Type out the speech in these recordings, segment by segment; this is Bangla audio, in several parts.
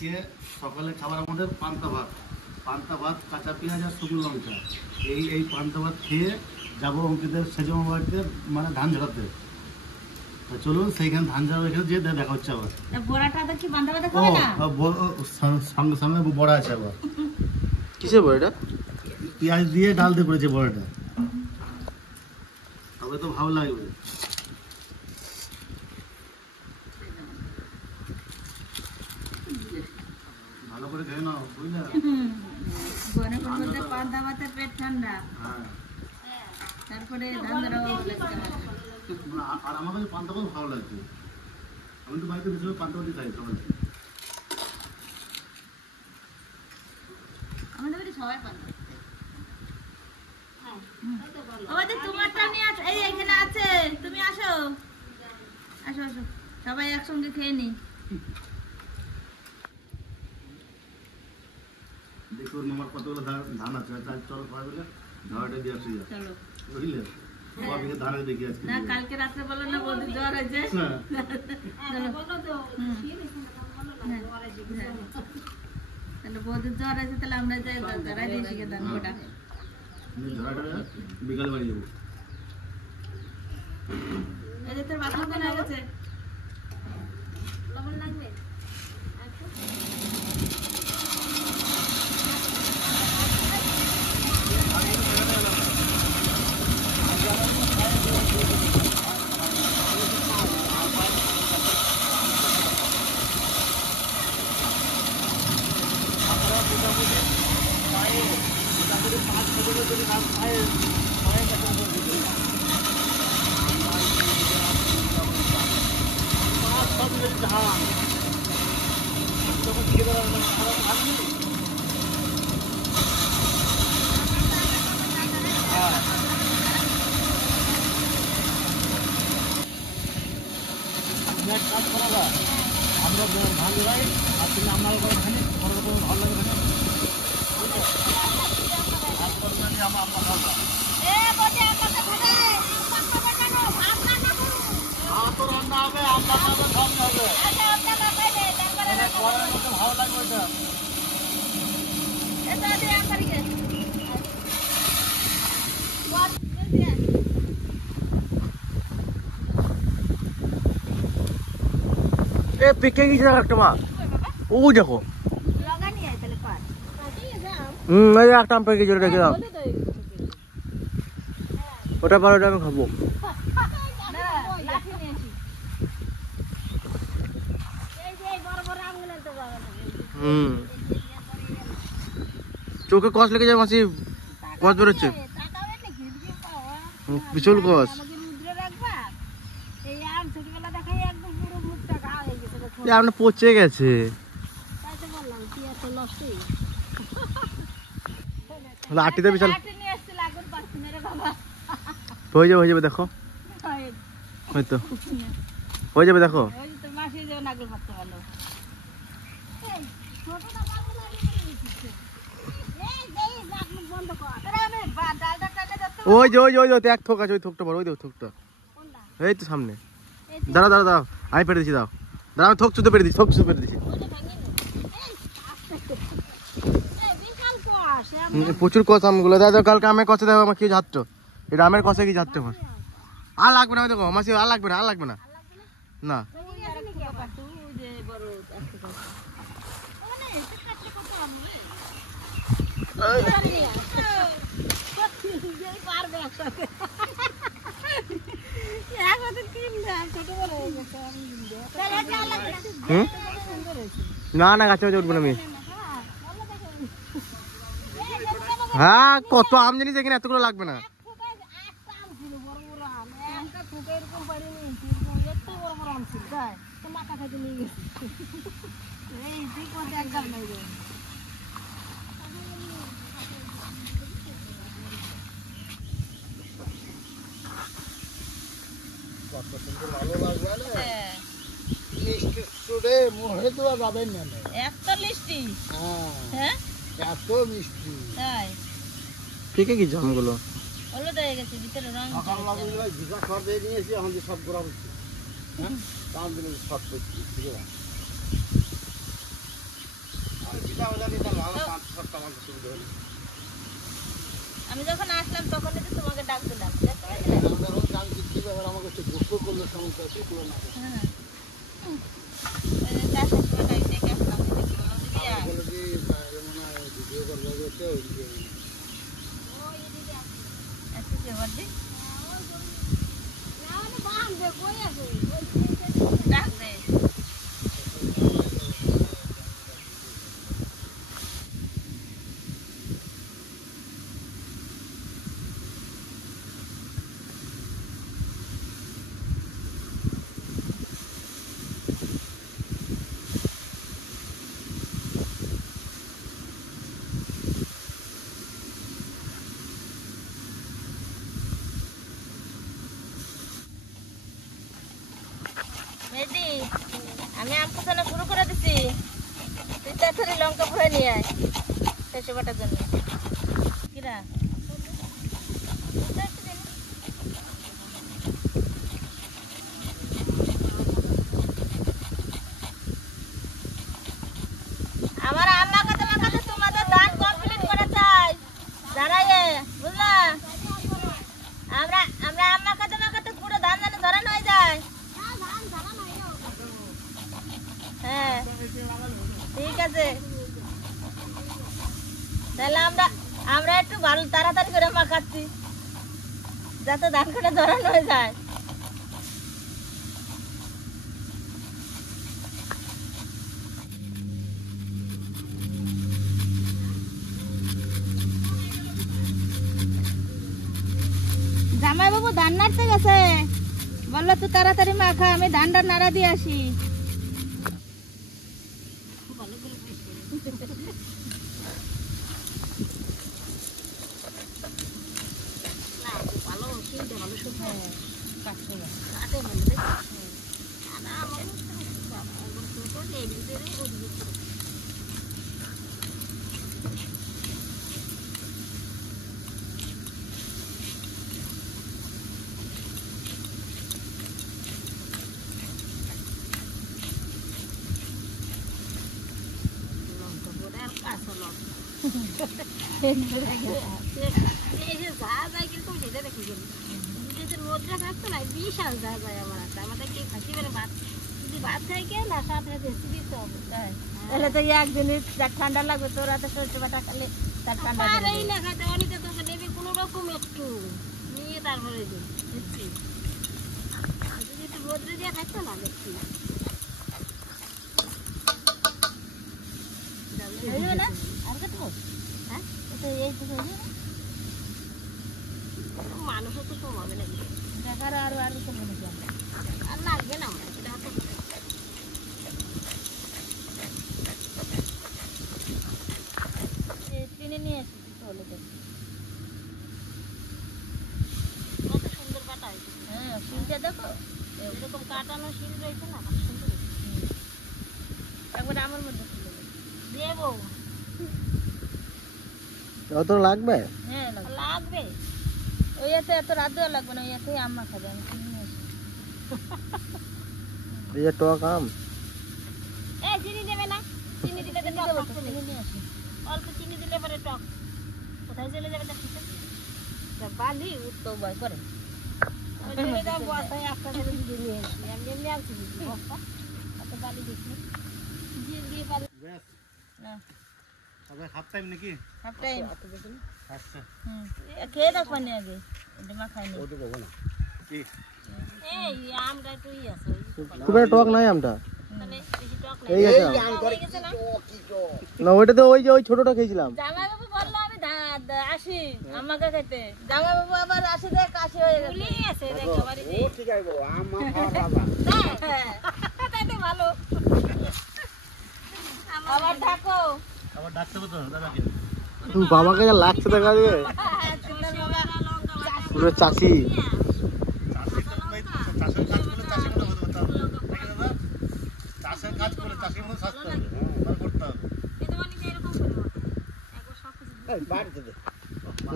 আজকে সকালে খাবার আমাদের পান্তা ভাত কাঁচা পেঁয়াজ আর শুকনো লঙ্কা এই পান্তা ভাত খেয়ে যাবো অঙ্কিতের সেজমা বাড়িতে মানে ধান ঝাড়াতে। চলুন সেইখানে ধান ঝাড়া এখানে যেয়ে দেখা হচ্ছে আবার। সঙ্গে সঙ্গে বড়া আছে আবার। কিসের বড়াটা? পেঁয়াজ দিয়ে ডাল দিয়ে করেছে বড়াটা, তবে তো ভালো লাগবে। ভালো করে খেয়ে নাও বুঝলে। পান্তা ভাতের পেট ঠান্ডা, তারপরে ধান ঝাড়াও আর আমার কাছে পান্তা ভাত ভালো লাগছে। আমি তো বাড়িতে বেশিরভাগ পান্তা ভাতই খাই সকালে। আমাদের বাড়ি সবাই পান্তা। আমাদের তোমারটা নিয়ে এই এখানে আছে, তুমি আসো আসো আসো, সবাই একসঙ্গে খেয়ে নি। দেখুন আমার কতগুলো ধান আছে, চল ধানটা দিয়ে আসি। চলো বুঝলে ধানে দেখি আজকে না, কালকে রাত্রে বলো না বৌদি জ্বর হয়েছে। তাহলে বৌদির জ্বর আছে, তাহলে আমরা যাই ঝাড়াই দিয়ে শিখে দেন ওটা। বিকালে বাড়ি যাবো। এই যে তোর বাথরুম কেন হয়ে গেছে, লবণ লাগবে। কাজ করা যায়, আমরা ধান জোগাই আর তুমি আমার ভালো লাগে রান্না হবে, ভালো লাগবে ওইটা। পিকে গেছে একটা মা, ও দেখো একটা আম পেকে গেছে, রেখে দাও। ওটা পারো, ওটা আমি খাবো। চোখে কষ লেগে যায় মাসি, কষ বেরোচ্ছে, বিশাল কষ। আমরা পচে গেছে, লাঠিতে বিশাল হয়ে যাবে দেখো, হয়তো হয়ে যাবে দেখো। ওই যে এক থোক আছে, ওই থোকটা বড়, ওই দেখো থোকটা, এই তো সামনে। দাঁড়াও আমি পেরে দিচ্ছি, দাঁড়া আমি থোক চুতে পেরে দিচ্ছি, প্রচুর কষ আমগুলো। দাদা কালকে আমের কষে দেখো আমার কি যাচ্ছ, এটা আমের কষে কি যাচ্ছে আমার। আর লাগবে না, দেখো মাসি আর লাগবে না না। না গাছে উঠবো না আমি। হ্যাঁ কত আম জানিস এখানে, এতগুলো লাগবে না। ভালো লাগবে না, মুখে তো যাবেন না, এত মিষ্টি। এত মিষ্টি ঠিক আছে জামগুলো হলুদ হয়ে গেছে, ভিতরে রং সব দিয়ে নিয়েছি, এখন সব গোড়া হচ্ছে। হ্যাঁ, সব করছি। আমি যখন আসলাম তখনই তো তোমাকে ডাক দিলাম। আমি আম কুচানো শুরু করে দিছি, তুই তাড়াতাড়ি লঙ্কা ভরে নিয়ে আয় সরষে বাটার জন্য। কিরা আমার আম মাখাতে মাখাতে তোমাদের ধান কমপ্লিট করা চাই, দাঁড়াইয়ে বুঝলা? আমরা আমরা আম মাখাতে মাখাতে পুরো ধান যেন ধরানো হয়ে যায়। হ্যাঁ ঠিক আছে, তাহলে আমরা একটু ভালো তাড়াতাড়ি করে মাখাচ্ছি যাতে ধান কাটা ধরানো হয়ে যায়। জামাই বাবু ধান নাড়তে গেছে, বললো তুই তাড়াতাড়ি মাখা, আমি ধানটা নাড়া দিয়ে আসি। বিশাল যা যায় আমার আমাদের কি খাসি করে ভাত যদি ভাত খাই কে না সাথে রেসিপি তো হবে তাহলে তো একদিনই ঠান্ডা লাগবে, তোরা তো সরষে বাটা খেলে তার ঠান্ডা এই না খাতে অনেকে তোকে দেবে কোনো রকম একটু নিয়ে তারপরে দিচ্ছি যদি একটু রোদ্রে দিয়ে খাইতো না দেখছি না আর কত হ্যাঁ এই তো মানুষও তো কমাবে না দেখার আরো আরো কমে যাবে আর লাগবে না আমার এটা তো চিনি নিয়ে এসেছি চলে তো কত সুন্দর কাটা হয়েছে। হ্যাঁ শিলটা দেখো এরকম কাটানো শিল রয়েছে না, সুন্দর একবার আমার মধ্যে দেবো। কত লাগবে? হ্যাঁ লাগবে, ওই এতে এত রাত দেওয়া লাগবে না, ওই এতেই আম মাখা যায়। আমি চিনি নিয়ে আসি, এই যে টক আম চিনি দেবে না, চিনি দিলে চিনি নিয়ে আসি, অল্প চিনি দিলে পরে টক কোথায় চলে যাবে দেখিস বালি উঠতো ভয় করে একটা ধরে দিয়ে নিয়ে আসি, আমি এমনি আনছি বস্তা এত বালি দেখি দিয়ে দিয়ে পারি না হাফ টাইম নাকি? হাফ টাইম আচ্ছা খেয়ে দেখো নি আগে, এটা মাখাইনি এই আমটা একটু আছে খুব একটা টক নাই আমটা, মানে বেশি টক নাই এই আছে না ওইটা তো ওই যে ওই ছোটটা খেয়েছিলাম। জামাই বাবু বললো আমি আসি আমাকে খেতে, জামাই বাবু আবার আসি দেখ কাশি হয়ে গেছে দেখো বাড়িতে। ও ঠিক আছে বাবা আম খাওয়া বাবা তাইতে ভালো আবার ঢাকো, আবার ডাকতে হবে তো দাদাকে। বাবাকে যা লাগছে দেখা দিয়ে পুরো চাষি চাষের কাজ করলে চাষির মধ্যে স্বাস্থ্য করতে হবে।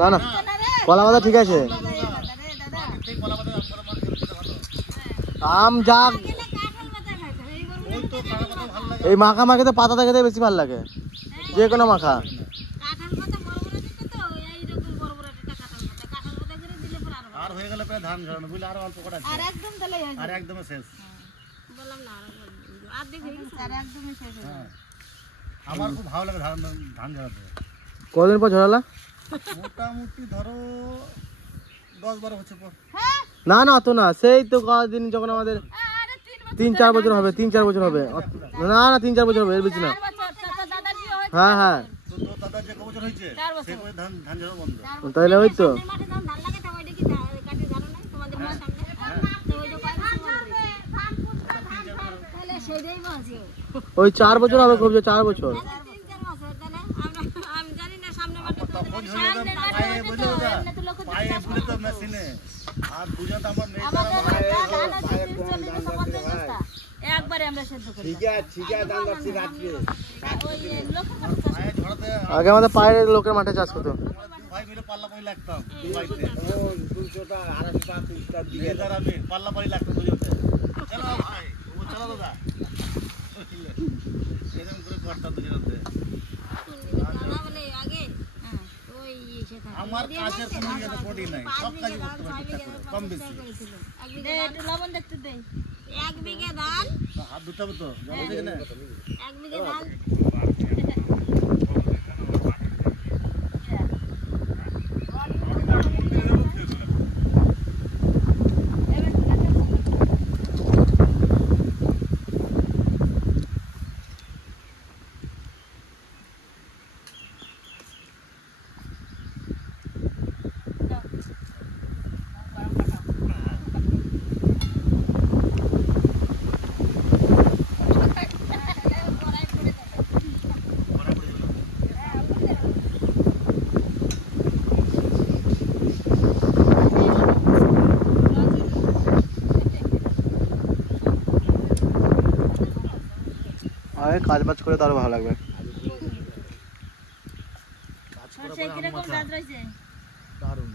না না কলা পাতা ঠিক আছে, আম যা এই মাখা মাখিতে পাতা খেতে বেশি ভালো লাগে। যে কোনো মাখা। কাঁঠাল পাতা বড় বড় দিতে তো এইরকম বড় বড় একটা কাঁঠাল পাতা করে দিলে পরে আরো আর হয়ে গেলে প্রায় ধান ঝরানো বুঝলে, আরো অল্প কটা আছে, আর একদম তাহলে হয়ে আর যাবে। একদম শেষ। বললাম না আর দেখে আর একদমই শেষ হয়ে হ্যাঁ, যাবে। আমার খুব ভালো লাগে ধান ধান ঝরাতে। কদিন পর ঝরালা? মোটামুটি ধরো 10-12 বছর পর। হ্যাঁ না না অত না, সেই তো কদিন যখন আমাদের আরে 3-4 বছর হবে, 3-4 বছর হবে। না না 3-4 বছর হবে, এর বেশি না। 4 বছর চাচা দাদার বিয়ে হয়েছে। হ্যাঁ হ্যাঁ, তো দাদা যে কবছর হয়েছে 4 বছর। সেই করে ধান ধান ঝরা বন্ধ। তাহলে ওই তো সামনের মাঠে যখন ধান লাগে তখন ওইটা কি কাটি ধারো নাই তোমাদের মাঠ সামনে? তো ওইটা কয় বছর বন্ধ রয়েছে? তাহলে সেইটাই বলছি। ওই 4 বছর হবে, খুব জোর 4 বছর। তাহলে 3-4 বছর তাহলে আমি জানি না সামনের মাঠে তখন হয়ে যাবে পায়ে, বুঝলে দাদা, পায়ে বুঝলে তো মেশিনে। আর বুঝে তো আমার মেয়ে আমাদের ধান আছে 30-40-50 বস্তা। একবারে আমরা সেদ্ধ করি। ঠিক আছে ধান রাখছি রাত্রে। ওই লোকের মাঠে চাষ পায়ে ঝরাতে আগে আমাদের পায়ের লোকের মাঠে চাষ করতো। আমরা 2 ভাই মিলে পাল্লা পাল্লি লাগতাম। 2 ভাইতে 200টা 250টা 300টা দিয়ে আমি পাল্লা পাল্লি লাগতাম বুঝতে। চলো ভাই, ও চলো দাদা, এরকম করে করতাম দুজনতে। দাদা বলে আগে ওই ইসে থাকে। আমার কাজের কোনো ইয়ে পড়ি নাই, সব কাজই করতে পারি কম বেশি। একটু লবণ দেখতে দে। 1 বিঘে ধান, হাত ধুতে হবে তো, জল থেকে না 1 বিঘে ধান। আগে কাজ বাজ করে তো আরো ভালো লাগবে। সেই কিরকম জাত রয়েছে? দারুণ।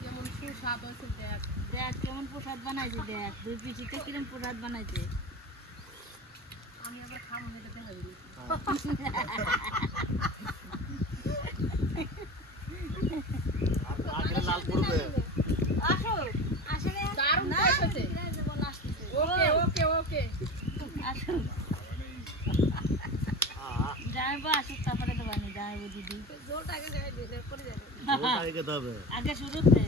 কেমন সুস্বাদ হয়েছে দেখ। দেখ কেমন প্রসাদ বানাইছে দেখ। 2 পিসিতে কিরকম প্রসাদ বানাইছে। আমি আবার খাবো না, এটা দেখা দিই। আর আগে লাল পড়বে। আসো আসলে দারুণ হয়েছে। ওকে ওকে ওকে আসো। যাইবো আসো তারপরে তো বানি যাইবো দিদি। জোরটা আগে গায়ে দিলে পড়ে যাবে। ওটা আগে দিতে হবে। আগে শুরুতে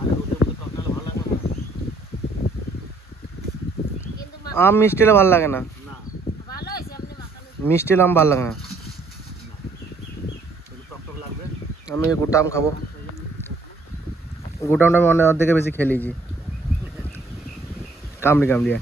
আরে ওদের মধ্যে তরকারি ভালো লাগে না। কিন্তু আম মিষ্টি হলে ভালো লাগে না, না, ভালো হয়েছে আপনি মাখানো। মিষ্টি হলে আম ভালো লাগে না। একটু টক লাগবে। আমি গোটা আম খাবো। গোটা আমটা আমি অর্ধেকের বেশি খেলিছি কামড়ি কামড়িয়ে।